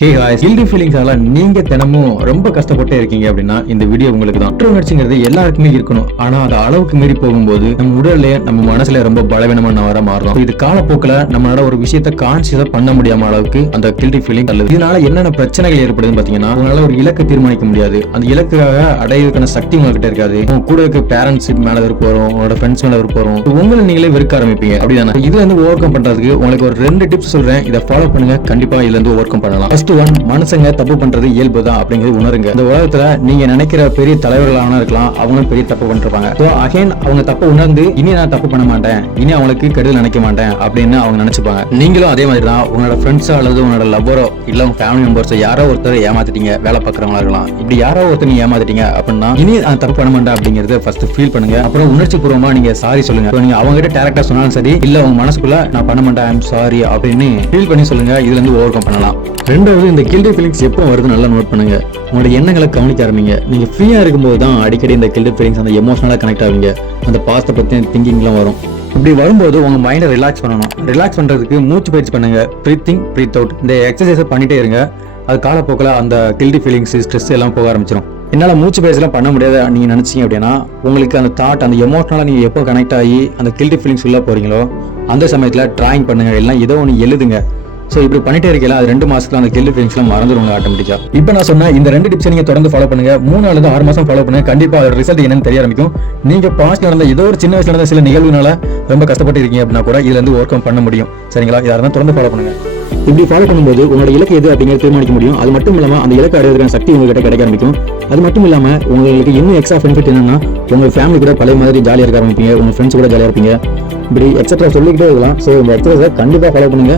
Hey hi guilty ஃபீலிங்ஸால நீங்க தினமும் ரொம்ப கஷ்டப்பட்டே இருக்கீங்க அப்படின்னா இந்த வீடியோ உங்களுக்கு தான். குற்ற உணர்ச்சிங்கிறது எல்லாருக்குமே இருக்கணும். ஆனா அது அளவுக்கு மீறி போகும்போது நம்ம உடல்ல நம்ம மனசுல ரொம்ப பலவீனமான வர மாறும் இது காலப்போக்கில் நம்மளால ஒரு விஷயத்த கான்சியஸா பண்ண முடியாம அளவுக்கு அந்த கில்டி ஃபீலிங் அல்லது இதனால என்னென்ன பிரச்சனைகள் ஏற்படுதுன்னு பாத்தீங்கன்னா உங்களால ஒரு இலக்கை தீர்மானிக்க முடியாது. அந்த இலக்குக்காக அடையிறதுக்கான சக்தி உங்ககிட்ட இருக்காது. உங்க கூட இருக்க பேரண்ட்ஸ் மேல விருப்பம் உங்களோட ஃப்ரெண்ட்ஸ் மேல விருப்பம் உங்களை நீங்களே வெறுக்க ஆரம்பிப்பீங்க. அப்படிதானே? இது வந்து ஓவர் கம் பண்றதுக்கு உங்களுக்கு ஒரு ரெண்டு டிப்ஸ் சொல்றேன். இதை ஃபாலோ பண்ணுங்க. கண்டிப்பா இதுல இருந்து ஓவர் கம் பண்ணலாம் ஃபர்ஸ்ட் ஒன் மனுஷங்க தப்பு பண்றது இயல்பு தான் அப்படிங்கிறது உணருங்க. இந்த உலகத்துல நீங்க நினைக்கிற பெரிய தலைவர்களான இருக்கலாம் அவங்களும் பெரிய தப்பு பண்ணிருப்பாங்க. ஸோ அகைன் அவங்க தப்பு உணர்ந்து இனி நான் தப்பு பண்ண மாட்டேன். இனி அவங்களுக்கு கெடுதல் நினைக்க மாட்டேன். அப்படின்னு அவங்க நினைச்சுப்பாங்க. நீங்களும் அதே மாதிரி தான் உங்களோட ஃப்ரெண்ட்ஸோ அல்லது உங்களோட லவ்வரோ இல்ல உங்க ஃபேமிலி மெம்பர்ஸோ யாரோ ஒருத்தர் ஏமாத்திட்டீங்க வேலை பார்க்குறவங்களா இருக்கலாம். இப்படி யாரோ ஒருத்தர் நீங்க ஏமாத்திட்டீங்க அப்படின்னா இனி நான் தப்பு பண்ண மாட்டேன் அப்படிங்கறத ஃபர்ஸ்ட் ஃபீல் பண்ணுங்க. அப்புறம் உணர்ச்சி பூர்வமா நீங்க சாரி சொல்லுங்க. நீங்க அவங்க கிட்ட டேரக்டா சொன்னாலும் சரி இல்ல உங்க மனசுக்குள்ள நான் பண்ண மாட்டேன் ஐம் சாரி அப்படின்னு ஃபீல் பண்ணி சொல்லுங்க. இதுல இருந்து ஓவர் கம் பண்ணலாம் ரெண்டாவது இந்த கில்டி ஃபீலிங்ஸ் எப்போ வருது நல்லா நோட் பண்ணுங்க. உங்களோட எண்ணங்களை கவனிக்க ஆரம்பிங்க. நீங்க ஃப்ரீயா இருக்கும்போது தான் அடிக்கடி இந்த கில்டி ஃபீலிங்ஸ் அந்த எமோஷனலாக கனெக்ட் ஆவீங்க. அந்த பாஸ்ட்டை பத்தி திங்கிங்லாம் வரும். இப்படி வரும்போது உங்க மைண்டை ரிலாக்ஸ் பண்ணணும். ரிலாக்ஸ் பண்றதுக்கு மூச்சு பயிற்சி பண்ணுங்க. ப்ரீத்திங் ப்ரீத் அவுட் இந்த எக்ஸசைஸை பண்ணிட்டே இருங்க. அது காலப்போக்கில் அந்த கில்டி ஃபீலிங்ஸ் ஸ்ட்ரெஸ் எல்லாம் போக ஆரம்பிச்சிடும் என்னால் மூச்சு பயிற்சிலாம் பண்ண முடியாது நீங்கள் நினச்சிங்க அப்படின்னா உங்களுக்கு அந்த தாட் அந்த எமோஷனலாக நீங்கள் எப்போ கனெக்ட் ஆகி அந்த கில்டி ஃபீலிங்ஸ் உள்ள போகிறீங்களோ அந்த சமயத்தில் ட்ராயிங் பண்ணுங்க. எல்லாம் ஏதோ ஒன்று எழுதுங்க. ஸோ இப்படி பண்ணிட்டே இருக்கல அது ரெண்டு மாசத்துல அந்த கில்டி ஃபீலிங்ஸ்லாம் மறந்துடுங்க ஆட்டோமேட்டிக்கா இப்போ நான் சொன்ன இந்த ரெண்டு டிப்ஸ் நீங்க தொடர்ந்து ஃபாலோ பண்ணுங்க. மூணு அல்லது ஆறு மாசம் ஃபாலோ பண்ணுங்க கண்டிப்பா அதோட ரிசல்ட் என்னன்னு தெரிய ஆரம்பிக்கும். நீங்க பாஸ்ட் நடந்த ஏதோ ஒரு சின்ன வயசுல நடந்த சில நிகழ்வுனால ரொம்ப கஷ்டப்பட்டு இருக்கீங்க அப்படின்னா கூட இதுல இருந்து ஒர்க் பண்ண முடியும். சரிங்களா? இதை தொடர்ந்து ஃபாலோ பண்ணுங்க. இப்படி ஃபாலோ பண்ணும்போது உங்களோட இலக்கு எது அப்படிங்கிறத தீர்மானிக்க முடியும். அது மட்டும் இல்லாம அந்த இலக்கு அடைவதற்கான சக்தி உங்ககிட்ட கிடைக்க ஆரம்பிக்கும். அது மட்டும் இல்லாம உங்களுக்கு இன்னும் எக்ஸ்ட்ரா பெனிஃபிட் என்னன்னா உங்க ஃபேமிலி கூட பழைய மாதிரி ஜாலியா இருக்க ஆரம்பிப்பீங்க. உங்க ஃப்ரெண்ட்ஸ் கூட ஜாலியா இருப்பீங்க. இப்படி எக்ஸட்ரா சொல்லிக்கிட்டே இருக்கலாம். ஸோ இந்த எக்ஸசைஸை கண்டிப்பா ஃபாலோ பண்ணுங்க.